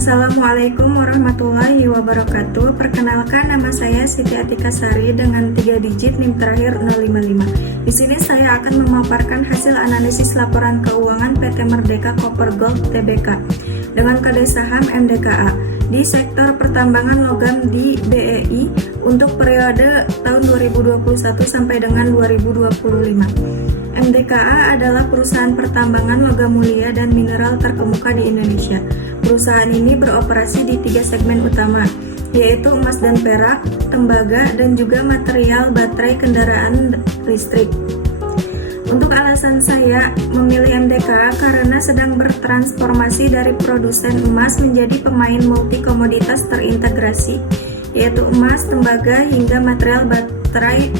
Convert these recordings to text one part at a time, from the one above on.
Assalamualaikum warahmatullahi wabarakatuh. Perkenalkan, nama saya Siti Atika Sari dengan 3 digit NIM terakhir 055. Di sini saya akan memaparkan hasil analisis laporan keuangan PT Merdeka Copper Gold Tbk dengan kode saham MDKA di sektor pertambangan logam di BEI untuk periode tahun 2021 sampai dengan 2025. MDKA adalah perusahaan pertambangan logam mulia dan mineral terkemuka di Indonesia. Perusahaan ini beroperasi di 3 segmen utama, yaitu emas dan perak, tembaga, dan juga material baterai kendaraan listrik. Untuk alasan saya memilih MDKA karena sedang bertransformasi dari produsen emas menjadi pemain multi komoditas terintegrasi, yaitu emas, tembaga, hingga material baterai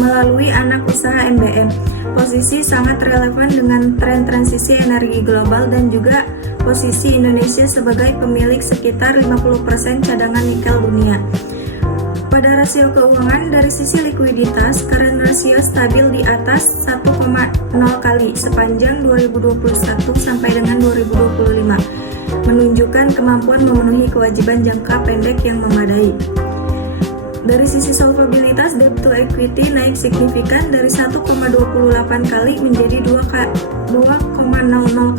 melalui anak usaha MBM. Posisi sangat relevan dengan tren transisi energi global dan juga posisi Indonesia sebagai pemilik sekitar 50% cadangan nikel dunia. Pada rasio keuangan, dari sisi likuiditas, current ratio stabil di atas 1,0 kali sepanjang 2021 sampai dengan 2025, menunjukkan kemampuan memenuhi kewajiban jangka pendek yang memadai. Dari sisi solvabilitas, debt to equity naik signifikan dari 1,28 kali menjadi 2,00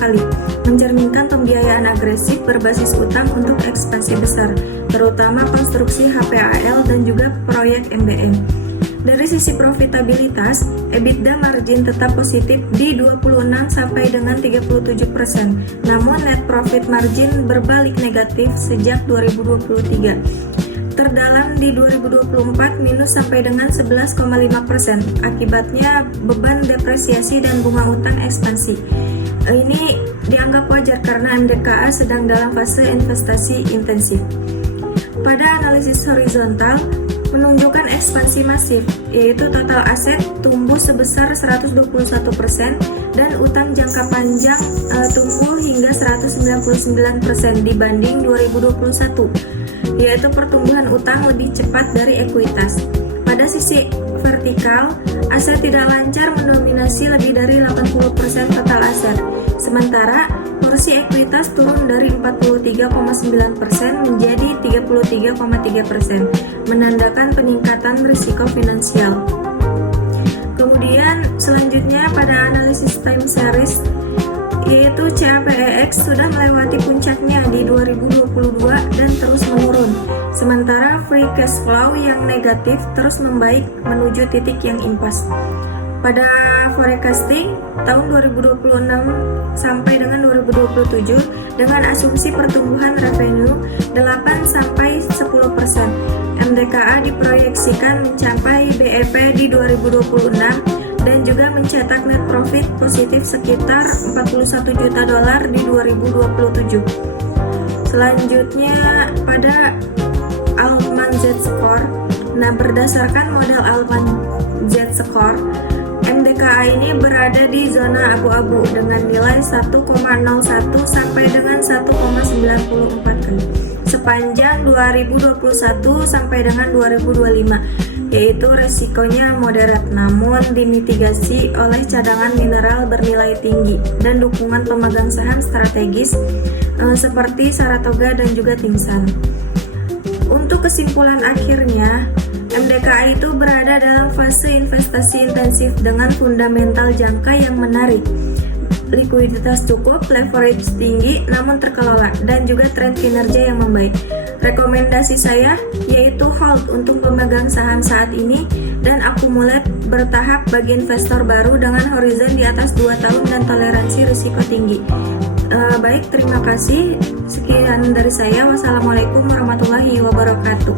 kali, mencerminkan pembiayaan agresif berbasis utang untuk ekspansi besar, terutama konstruksi HPAL dan juga proyek MBM. Dari sisi profitabilitas, EBITDA margin tetap positif di 26 sampai dengan 37%, namun net profit margin berbalik negatif sejak 2023. Terdalam di 2024 minus sampai dengan 11,5%. Akibatnya beban depresiasi dan bunga utang ekspansi. Ini dianggap wajar karena MDKA sedang dalam fase investasi intensif. Pada analisis horizontal menunjukkan ekspansi masif, yaitu total aset tumbuh sebesar 121% dan utang jangka panjang tumbuh hingga 199% dibanding 2021. Yaitu pertumbuhan utang lebih cepat dari ekuitas. Pada sisi vertikal, aset tidak lancar mendominasi lebih dari 80% total aset, sementara porsi ekuitas turun dari 43,9% menjadi 33,3%, menandakan peningkatan risiko finansial. Kemudian selanjutnya pada analisis time series, yaitu CAPEX sudah melewati puncaknya di 2022 dan terus menurun, sementara free cash flow yang negatif terus membaik menuju titik yang impas. Pada forecasting tahun 2026 sampai dengan 2027 dengan asumsi pertumbuhan revenue 8 sampai 10%, MDKA diproyeksikan mencapai BEP di 2026 dan juga mencetak net profit positif sekitar $41 juta di 2027. Selanjutnya pada Altman Z-Score. Nah, berdasarkan model Altman Z-Score, MDKA ini berada di zona abu-abu dengan nilai 1,01 sampai dengan 1,94 kali sepanjang 2021 sampai dengan 2025. Yaitu resikonya moderat namun dimitigasi oleh cadangan mineral bernilai tinggi dan dukungan pemegang saham strategis seperti Saratoga dan juga Timsan. Untuk kesimpulan akhirnya, MDKA itu berada dalam fase investasi intensif dengan fundamental jangka yang menarik, likuiditas cukup, leverage tinggi namun terkelola, dan juga tren kinerja yang membaik. Rekomendasi saya yaitu hold untuk pemegang saham saat ini dan akumulate bertahap bagi investor baru dengan horizon di atas 2 tahun dan toleransi risiko tinggi. Baik, terima kasih. Sekian dari saya. Wassalamualaikum warahmatullahi wabarakatuh.